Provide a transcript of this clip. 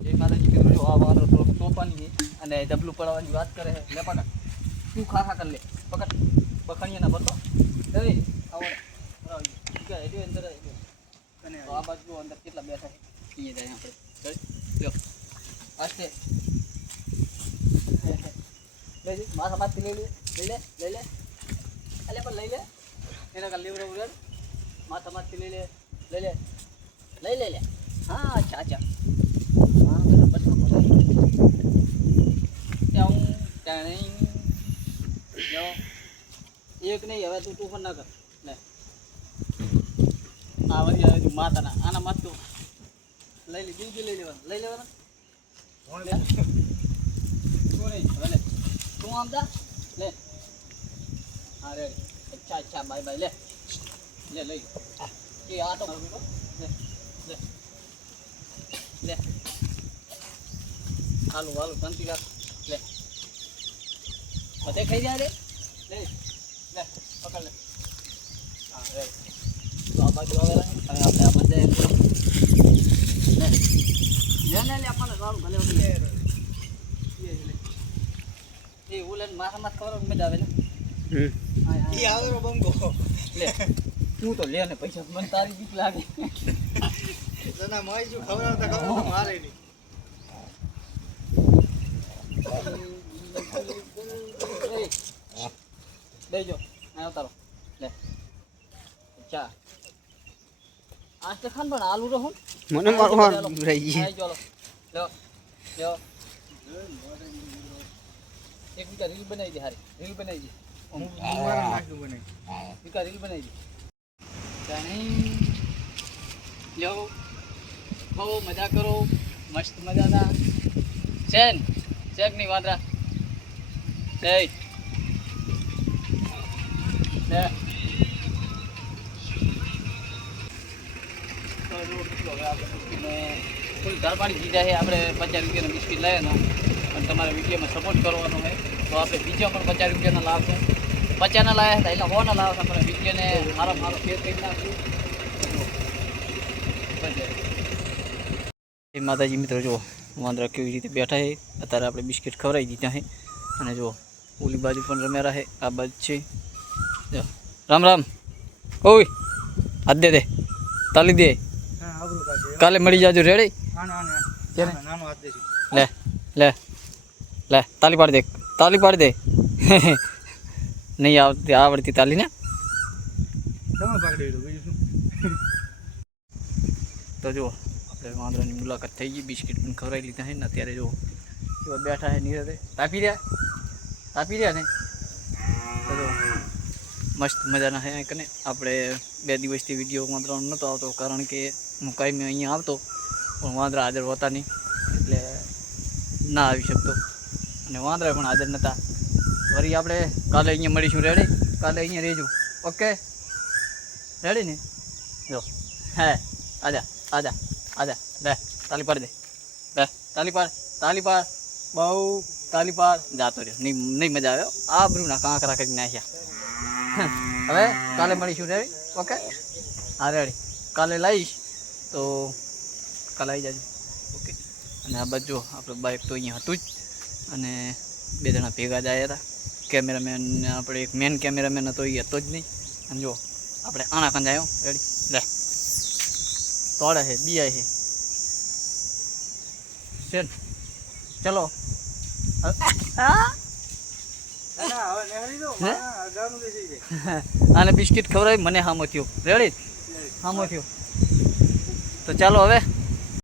જય માતાજી મિત્રો જો આ વાંદરો થોડોક તોફાની છે અને ડબલું પડાવવાની વાત કરે છે. લે પકડ તું ખા કર લે પકડ બખણીયા ના ભરતો એ આવો બરાબર કે એડી અંદર અને આ બાજુ અંદર કેટલા બેઠા છે અહીંયા જાય આપણે લ્યો આસ્તે લે માથા માથે લઈ લે અલે પણ લઈ લે એના કા લીવરો ઉડે માથા માથે લઈ લે હા અચ્છા હા બરાબર ત્યાં ટાણી લો એક નહીં હવે તું તોફાન ના કર લે આ વળી આવે તું માતાના આના માથ તું લઈ લે બીજું લઈ લેવાના કોણ લે કોણ હવે લે તું આમ જા લે હા રે અચ્છા બાય લે લઈ એ આ તો લે હાલો શાંતિ રાખ લે બધે ખાઈ જાય લે પકડ લે હા રે તો આ બાજુ આવે હવે આપણે આ બધે લે આપણને સારું ભલે એ ઉલન માથામાં ખબર મજા આવે ને ઈ આવે રો બંગો લે તું તો લે ને પૈસા મને તારી બીક લાગે તના મોય જો ખવડાવતા મારે ની દેજો આ ઉતારો લે ચા આજ તો ખાન પણ આલુ રહું મને મારવા રહી ગઈ ચલો લ્યો એક બીજા રીલ બનાવી દે હારી રીલ બનાવી દે હું મારા નાખું બનાવી બીજા રીલ બનાવી દે જાણી લ્યો બહુ મજા કરો મસ્ત મજાના ચેક નહીં વાંદરા લે ફૂલ ધારપાણી જીજા છે આપણે 50 રૂપિયાનું બિસ્કીટ લાવ્યા અને તમારે વિડીયોમાં સપોર્ટ કરવાનો હોય તો આપણે બીજો પણ 50 રૂપિયાના લાવશે 50ના લાવ્યા હતા એટલે 100 ના લાવશે આપણે વિડીયોને મારો ફેર કરી નાખશું. એ માતાજી મિત્રો જો વાંદરા કેવી રીતે બેઠા છે અત્યારે આપણે બિસ્કિટ ખવડાવી દીધા છે અને જો ઓલી બાજુ પણ રમેરા છે આ બાજુ છે જો રામ ઓય હાથ દે તાલી દે કાલે મળી જાજો રેડી લે તાલી પાડી દે નહીં આવડતી તાલી ને તો જો આપણે વાંદરાની મુલાકાત થઈ ગઈ બિસ્કિટ પણ ખવડાવી લીધા છે ને અત્યારે જો એવા બેઠા છે નીરજે તાપી રહ્યા ને તો જો મસ્ત મજાના છે કને આપણે 2 દિવસથી વિડીયો વાંદરાનો નહોતો આવતો કારણ કે હું કાંઈ અહીંયા આવતો પણ વાંદરા હાજર હોતા નહીં એટલે ના આવી શકતો અને વાંદરા પણ હાજર નહોતા. વળી આપણે કાલે અહીંયા મળીશું રેડી કાલે અહીંયા રહેજો ઓકે રેડી ને જો હે આજા લે તાલી પાડ દે તાલી પાડ બહુ તાલી પાડ જાતો રહ્યો નહીં મજા આવ્યો આ બ્રુના કાંકરા કરી નાખ્યા. હવે કાલે મળીશું રેડી ઓકે હા રેડી કાલે લાવીશ તો કાલે આવી જાજો ઓકે. અને આ બાજુ આપણે બાઇક તો અહીંયા હતું જ અને 2 જણા ભેગા જ આવ્યા હતા કેમેરામેન આપણે એક મેન કેમેરામેન હતો એ હતો જ નહીં અને જો આપણે આણા કંજ આવ્યો રેડી લે તોડે છે બીઆઈ છે ચલો આને બિસ્કિટ ખવડાવી મને હામો થયો રેડી હામો થયો તો ચાલો હવે